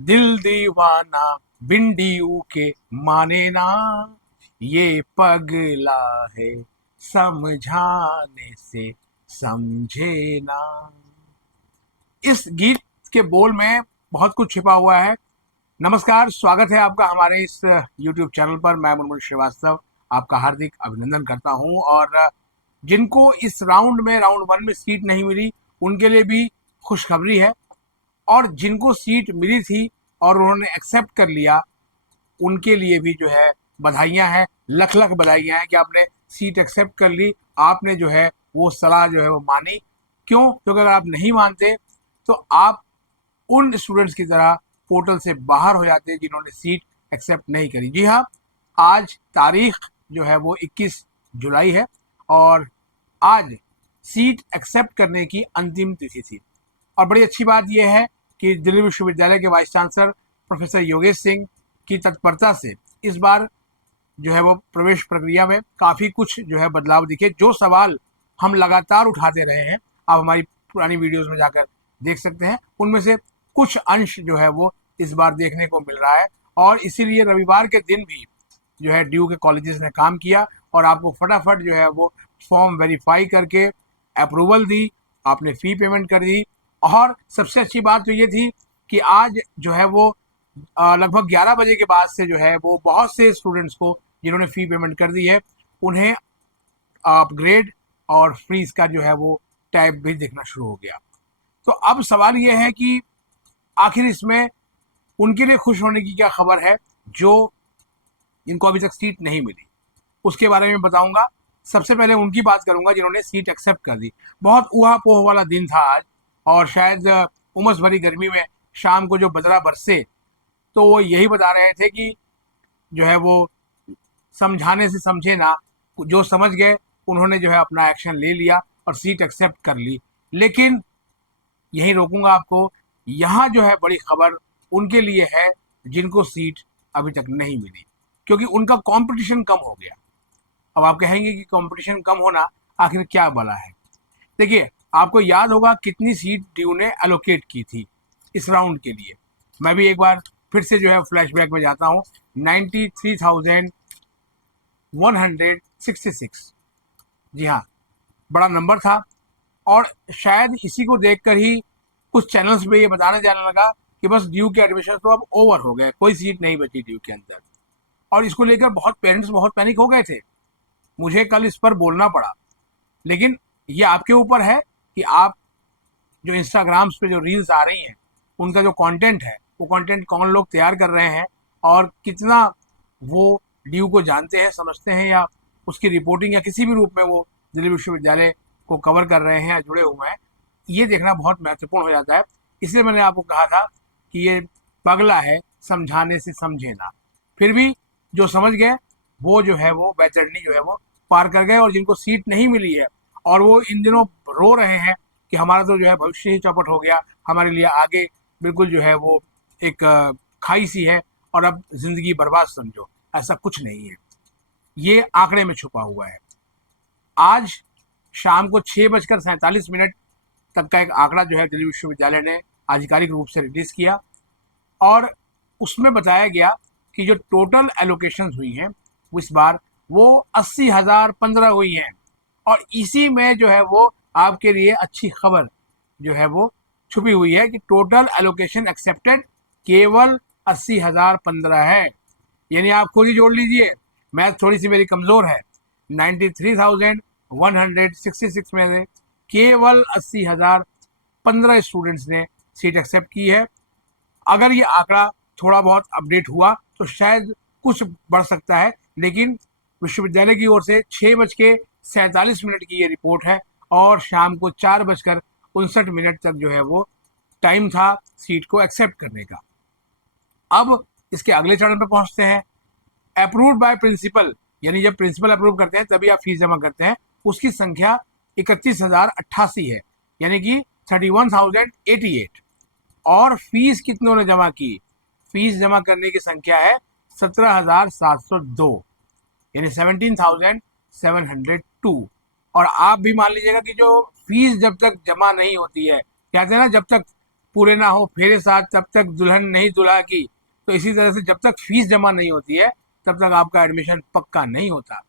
दिल दीवाना भिंडियों के माने ना, ये पगला है समझाने से समझे ना। इस गीत के बोल में बहुत कुछ छिपा हुआ है। नमस्कार, स्वागत है आपका हमारे इस YouTube चैनल पर। मैं मुनमुन श्रीवास्तव आपका हार्दिक अभिनंदन करता हूं। और जिनको इस राउंड वन में सीट नहीं मिली उनके लिए भी खुशखबरी है, और जिनको सीट मिली थी और उन्होंने एक्सेप्ट कर लिया उनके लिए भी जो है बधाइयां हैं, लख लख बधाइयां हैं कि आपने सीट एक्सेप्ट कर ली, आपने जो है वो सलाह जो है वो मानी। क्यों? क्योंकि अगर आप नहीं मानते तो आप उन स्टूडेंट्स की तरह पोर्टल से बाहर हो जाते हैं जिन्होंने सीट एक्सेप्ट नहीं करी। जी हाँ, आज तारीख जो है वो 21 जुलाई है और आज सीट एक्सेप्ट करने की अंतिम तिथि थी। और बड़ी अच्छी बात यह है कि दिल्ली विश्वविद्यालय के vice chancellor professor Yogesh Singh की तत्परता से इस बार जो है वो प्रवेश प्रक्रिया में काफ़ी कुछ जो है बदलाव दिखे। जो सवाल हम लगातार उठाते रहे हैं, आप हमारी पुरानी वीडियोस में जाकर देख सकते हैं, उनमें से कुछ अंश जो है वो इस बार देखने को मिल रहा है। और इसीलिए रविवार के दिन भी जो है ड्यू के कॉलेजेस ने काम किया और आपको फटाफट जो है वो फॉर्म वेरीफाई करके अप्रूवल दी, आपने फ़ी पेमेंट कर दी। और सबसे अच्छी बात तो ये थी कि आज जो है वो लगभग 11 बजे के बाद से जो है वो बहुत से स्टूडेंट्स को जिन्होंने फ़ी पेमेंट कर दी है उन्हें अपग्रेड और फ्रीज का जो है वो टैब भी दिखना शुरू हो गया। तो अब सवाल ये है कि आखिर इसमें उनके लिए खुश होने की क्या खबर है जो इनको अभी तक सीट नहीं मिली, उसके बारे में बताऊंगा। सबसे पहले उनकी बात करूंगा जिन्होंने सीट एक्सेप्ट कर दी। बहुत ऊहा-पोह वाला दिन था आज, और शायद उमस भरी गर्मी में शाम को जो बदरा बरसे तो वो यही बता रहे थे कि जो है वो समझाने से समझे ना, जो समझ गए उन्होंने जो है अपना एक्शन ले लिया और सीट एक्सेप्ट कर ली। लेकिन यहीं रोकूंगा आपको, यहाँ जो है बड़ी खबर उनके लिए है जिनको सीट अभी तक नहीं मिली, क्योंकि उनका कंपटीशन कम हो गया। अब आप कहेंगे कि कंपटीशन कम होना आखिर क्या भला है। देखिए, आपको याद होगा कितनी सीट ड्यू ने एलोकेट की थी इस राउंड के लिए। मैं भी एक बार फिर से जो है फ्लैशबैक में जाता हूँ। 93,166। जी हाँ, बड़ा नंबर था। और शायद इसी को देखकर ही कुछ चैनल्स पे ये बताने जाने लगा कि बस ड्यू के एडमिशन तो अब ओवर हो गए, कोई सीट नहीं बची ड्यू के अंदर। और इसको लेकर बहुत पेरेंट्स बहुत पैनिक हो गए थे। मुझे कल इस पर बोलना पड़ा। लेकिन ये आपके ऊपर है कि आप जो इंस्टाग्राम्स पे जो रील्स आ रही हैं उनका जो कंटेंट है वो कंटेंट कौन लोग तैयार कर रहे हैं और कितना वो ड्यू को जानते हैं, समझते हैं, या उसकी रिपोर्टिंग या किसी भी रूप में वो दिल्ली विश्वविद्यालय को कवर कर रहे हैं या जुड़े हुए हैं, ये देखना बहुत महत्वपूर्ण हो जाता है। इसलिए मैंने आपको कहा था कि ये पगला है समझाने से समझे ना। फिर भी जो समझ गए वो जो है वो बैतरनी जो है वो पार कर गए। और जिनको सीट नहीं मिली है और वो इन दिनों रो रहे हैं कि हमारा तो जो है भविष्य ही चौपट हो गया, हमारे लिए आगे बिल्कुल जो है वो एक खाई सी है और अब जिंदगी बर्बाद समझो, ऐसा कुछ नहीं है। ये आंकड़े में छुपा हुआ है। आज शाम को 6:47 तक का एक आंकड़ा जो है दिल्ली विश्वविद्यालय ने आधिकारिक रूप से रिलीज किया, और उसमें बताया गया कि जो टोटल एलोकेशन हुई हैं वो इस बार वो 80,015 हुई हैं। और इसी में जो है वो आपके लिए अच्छी खबर जो है वो छुपी हुई है कि टोटल एलोकेशन एक्सेप्टेड केवल 80,015 है। यानी आप खुद ही जोड़ लीजिए, मैथ थोड़ी सी मेरी कमज़ोर है। 93,166 में से केवल 80,015 स्टूडेंट्स ने सीट एक्सेप्ट की है। अगर ये आंकड़ा थोड़ा बहुत अपडेट हुआ तो शायद कुछ बढ़ सकता है, लेकिन विश्वविद्यालय की ओर से 6:47 की ये रिपोर्ट है और शाम को 4:59 तक जो है वो टाइम था सीट को एक्सेप्ट करने का। अब इसके अगले चरण पे पहुंचते हैं। अप्रूव्ड बाय प्रिंसिपल, यानी जब प्रिंसिपल अप्रूव करते हैं तभी आप फीस जमा करते हैं, उसकी संख्या 31,088 है, यानी कि 31,088। और फीस कितनों ने जमा की? फीस जमा करने की संख्या है 17,702, यानी 17,702। और आप भी मान लीजिएगा कि जो फीस जब तक जमा नहीं होती है, कहते हैं ना, जब तक पूरे ना हो फेरे साथ तब तक दुल्हन नहीं दुल्हा की। तो इसी तरह से जब तक फीस जमा नहीं होती है तब तक आपका एडमिशन पक्का नहीं होता।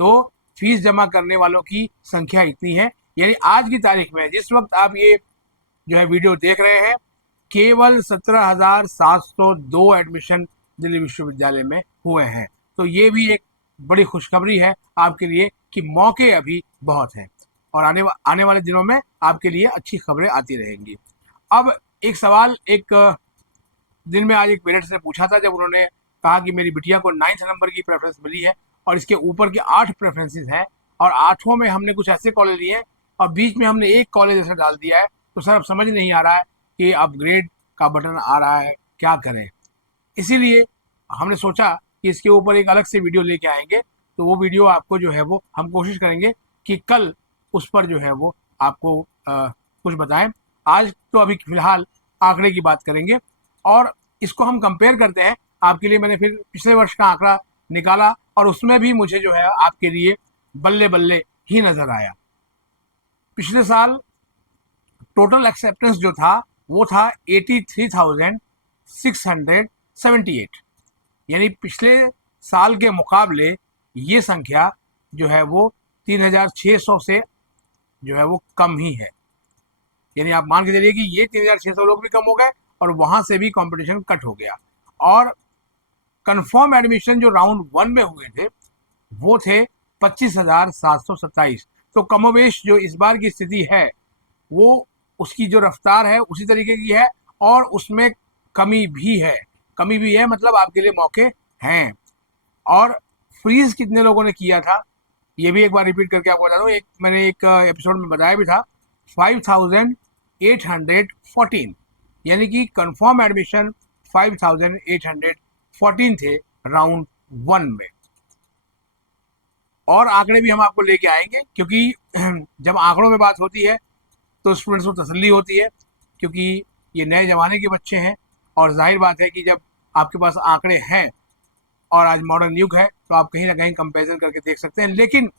तो फीस जमा करने वालों की संख्या इतनी है, यानी आज की तारीख में जिस वक्त आप ये जो है वीडियो देख रहे हैं, केवल 17,702 एडमिशन दिल्ली विश्वविद्यालय में हुए हैं। तो ये भी एक बड़ी खुशखबरी है आपके लिए कि मौके अभी बहुत हैं और आने वाले दिनों में आपके लिए अच्छी खबरें आती रहेंगी। अब एक सवाल एक दिन में आज एक पेरेंट्स ने पूछा था, जब उन्होंने कहा कि मेरी बिटिया को 9th नंबर की प्रेफरेंस मिली है और इसके ऊपर के 8 प्रेफरेंसेस हैं और 8 में हमने कुछ ऐसे कॉलेज लिए हैं और बीच में हमने एक कॉलेज ऐसा डाल दिया है, तो सर अब समझ नहीं आ रहा है कि अपग्रेड का बटन आ रहा है, क्या करें। इसीलिए हमने सोचा कि इसके ऊपर एक अलग से वीडियो लेके आएंगे। तो वो वीडियो आपको जो है वो हम कोशिश करेंगे कि कल उस पर जो है वो आपको कुछ बताएं। आज तो अभी फिलहाल आंकड़े की बात करेंगे और इसको हम कंपेयर करते हैं। आपके लिए मैंने फिर पिछले वर्ष का आंकड़ा निकाला और उसमें भी मुझे जो है आपके लिए बल्ले बल्ले ही नजर आया। पिछले साल टोटल एक्सेप्टेंस जो था वो था 83,678, यानी पिछले साल के मुकाबले ये संख्या जो है वो 3,600 से जो है वो कम ही है। यानी आप मान के चलिए कि ये 3,600 लोग भी कम हो गए और वहां से भी कंपटीशन कट हो गया। और कंफर्म एडमिशन जो राउंड 1 में हुए थे वो थे 25,727। तो कमोबेश जो इस बार की स्थिति है वो उसकी जो रफ्तार है उसी तरीके की है और उसमें कमी भी है। मतलब आपके लिए मौके हैं। और फ्रीज कितने लोगों ने किया था ये भी एक बार रिपीट करके आपको बता दूं। मैंने एक एपिसोड में बताया भी था, 5,814, यानी कि कंफर्म एडमिशन 5,814 थे राउंड 1 में। और आंकड़े भी हम आपको लेके आएंगे, क्योंकि जब आंकड़ों में बात होती है तो स्टूडेंट्स को तसल्ली होती है, क्योंकि ये नए ज़माने के बच्चे हैं और जाहिर बात है कि जब आपके पास आंकड़े हैं और आज मॉडर्न युग है तो आप कहीं ना कहीं कंपैरिजन करके देख सकते हैं। लेकिन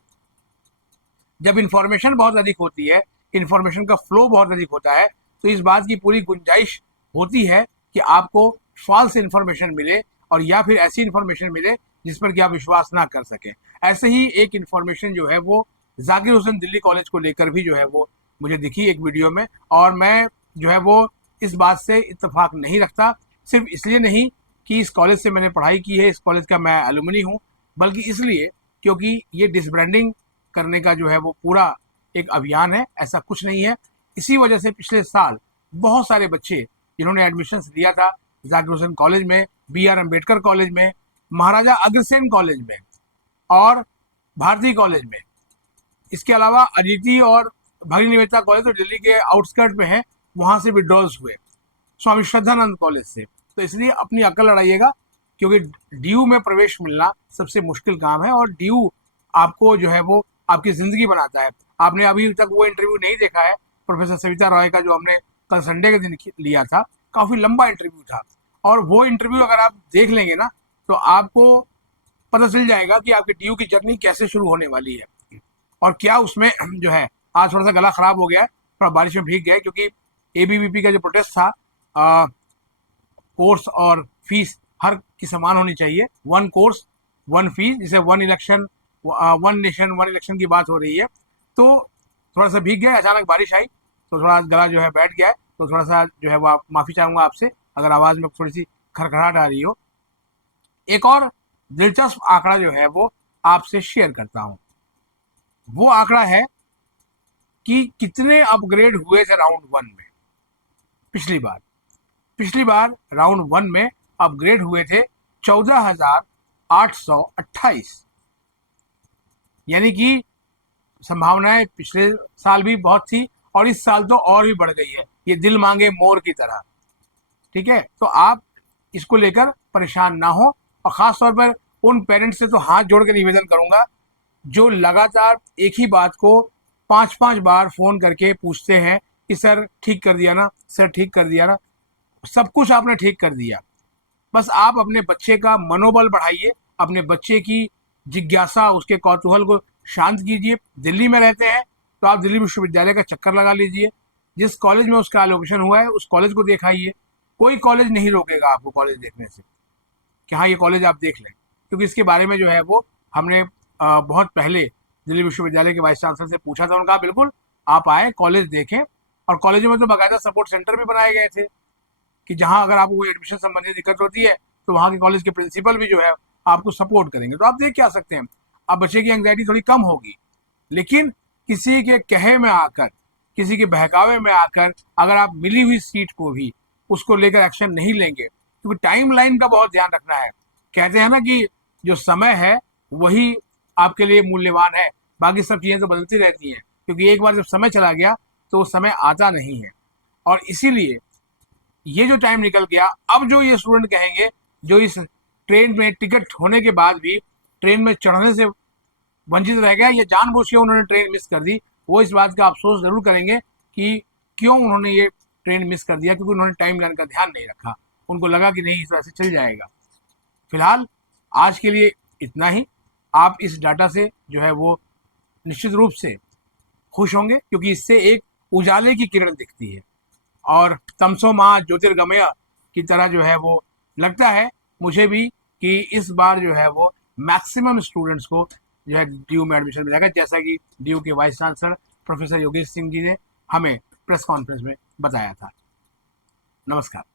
जब इंफॉर्मेशन बहुत अधिक होती है, इंफॉर्मेशन का फ्लो बहुत अधिक होता है, तो इस बात की पूरी गुंजाइश होती है कि आपको फॉल्स इंफॉर्मेशन मिले और या फिर ऐसी इंफॉर्मेशन मिले जिस पर कि आप विश्वास ना कर सकें। ऐसे ही एक इंफॉर्मेशन जो है वो जाकिर हुसैन दिल्ली कॉलेज को लेकर भी जो है वो मुझे दिखी एक वीडियो में, और मैं जो है वो इस बात से इत्तेफाक नहीं रखता। सिर्फ इसलिए नहीं कि इस कॉलेज से मैंने पढ़ाई की है, इस कॉलेज का मैं एलुमनी हूँ, बल्कि इसलिए क्योंकि ये डिसब्रांडिंग करने का जो है वो पूरा एक अभियान है, ऐसा कुछ नहीं है। इसी वजह से पिछले साल बहुत सारे बच्चे जिन्होंने एडमिशन लिया था जाकिर हुसैन कॉलेज में, BR अम्बेडकर कॉलेज में, महाराजा अग्रसेन कॉलेज में और भारती कॉलेज में, इसके अलावा अदिति और भगिनी निवेदिता कॉलेज तो दिल्ली के आउटस्कर्ट में है, वहां से विड्रॉल्स हुए, स्वामी श्रद्धानंद कॉलेज से। तो इसलिए अपनी अकल लड़ाइएगा, क्योंकि DU में प्रवेश मिलना सबसे मुश्किल काम है और DU आपको जो है वो आपकी जिंदगी बनाता है। आपने अभी तक वो इंटरव्यू नहीं देखा है प्रोफेसर सविता रॉय का, जो हमने कल संडे के दिन लिया था। काफी लंबा इंटरव्यू था और वो इंटरव्यू अगर आप देख लेंगे ना तो आपको पता चल जाएगा कि आपकी DU की जर्नी कैसे शुरू होने वाली है और क्या उसमें जो है। आज थोड़ा सा गला खराब हो गया है, थोड़ा बारिश में भीग गया, क्योंकि ABVP का जो प्रोटेस्ट था, कोर्स और फीस हर की समान होनी चाहिए, 1 कोर्स 1 फीस, जिसे 1 इलेक्शन 1 नेशन 1 इलेक्शन की बात हो रही है। तो थोड़ा सा भीग गया, अचानक बारिश आई तो थोड़ा गला जो है बैठ गया है, तो थोड़ा सा जो है वो माफ़ी चाहूँगा आपसे अगर आवाज़ में थोड़ी सी खड़खड़ाहट आ रही हो। एक और दिलचस्प आंकड़ा जो है वो आपसे शेयर करता हूँ। वो आंकड़ा है कि कितने अपग्रेड हुए थे राउंड 1 में। पिछली बार राउंड 1 में अपग्रेड हुए थे 14,828, यानी कि संभावनाएं पिछले साल भी बहुत थी और इस साल तो और भी बढ़ गई है, ये दिल मांगे मोर की तरह। ठीक है, तो आप इसको लेकर परेशान ना हो, और खास तौर पर उन पेरेंट्स से तो हाथ जोड़ के निवेदन करूंगा जो लगातार एक ही बात को 5-5 बार फोन करके पूछते हैं कि सर ठीक कर दिया ना, सर ठीक कर दिया ना। सब कुछ आपने ठीक कर दिया, बस आप अपने बच्चे का मनोबल बढ़ाइए, अपने बच्चे की जिज्ञासा, उसके कौतूहल को शांत कीजिए। दिल्ली में रहते हैं तो आप दिल्ली विश्वविद्यालय का चक्कर लगा लीजिए, जिस कॉलेज में उसका एलोकेशन हुआ है उस कॉलेज को दिखाइए। कोई कॉलेज नहीं रोकेगा आपको कॉलेज देखने से कि हाँ ये कॉलेज आप देख लें, क्योंकि इसके बारे में जो है वो हमने बहुत पहले दिल्ली विश्वविद्यालय के वाइस चांसलर से पूछा था। उन्होंने कहा बिल्कुल आप आए, कॉलेज देखें। और कॉलेजों में तो बाकायदा सपोर्ट सेंटर भी बनाए गए थे कि जहाँ अगर आपको एडमिशन संबंधी दिक्कत होती है तो वहाँ के कॉलेज के प्रिंसिपल भी जो है आपको सपोर्ट करेंगे, तो आप देख के आ सकते हैं। अब बच्चे की एंग्जाइटी थोड़ी कम होगी। लेकिन किसी के कहे में आकर, किसी के बहकावे में आकर अगर आप मिली हुई सीट को भी उसको लेकर एक्शन नहीं लेंगे, क्योंकि टाइम लाइन का बहुत ध्यान रखना है। कहते हैं ना कि जो समय है वही आपके लिए मूल्यवान है, बाकी सब चीज़ें तो बदलती रहती हैं, क्योंकि एक बार जब समय चला गया तो वो समय आता नहीं है। और इसीलिए ये जो टाइम निकल गया, अब जो ये स्टूडेंट कहेंगे जो इस ट्रेन में टिकट होने के बाद भी ट्रेन में चढ़ने से वंचित रह गया या जानबूझ के उन्होंने ट्रेन मिस कर दी, वो इस बात का अफसोस जरूर करेंगे कि क्यों उन्होंने ये ट्रेन मिस कर दिया, क्योंकि उन्होंने टाइम लाइन का ध्यान नहीं रखा। उनको लगा कि नहीं इस तरह से चल जाएगा। फिलहाल आज के लिए इतना ही। आप इस डाटा से जो है वो निश्चित रूप से खुश होंगे, क्योंकि इससे एक उजाले की किरण दिखती है और तमसो माँ ज्योतिर्गमय की तरह जो है वो लगता है मुझे भी कि इस बार जो है वो मैक्सिमम स्टूडेंट्स को जो है ड्यू में एडमिशन मिलेगा, जैसा कि ड्यू के vice chancellor professor Yogesh Singh ji ने हमें प्रेस कॉन्फ्रेंस में बताया था। नमस्कार।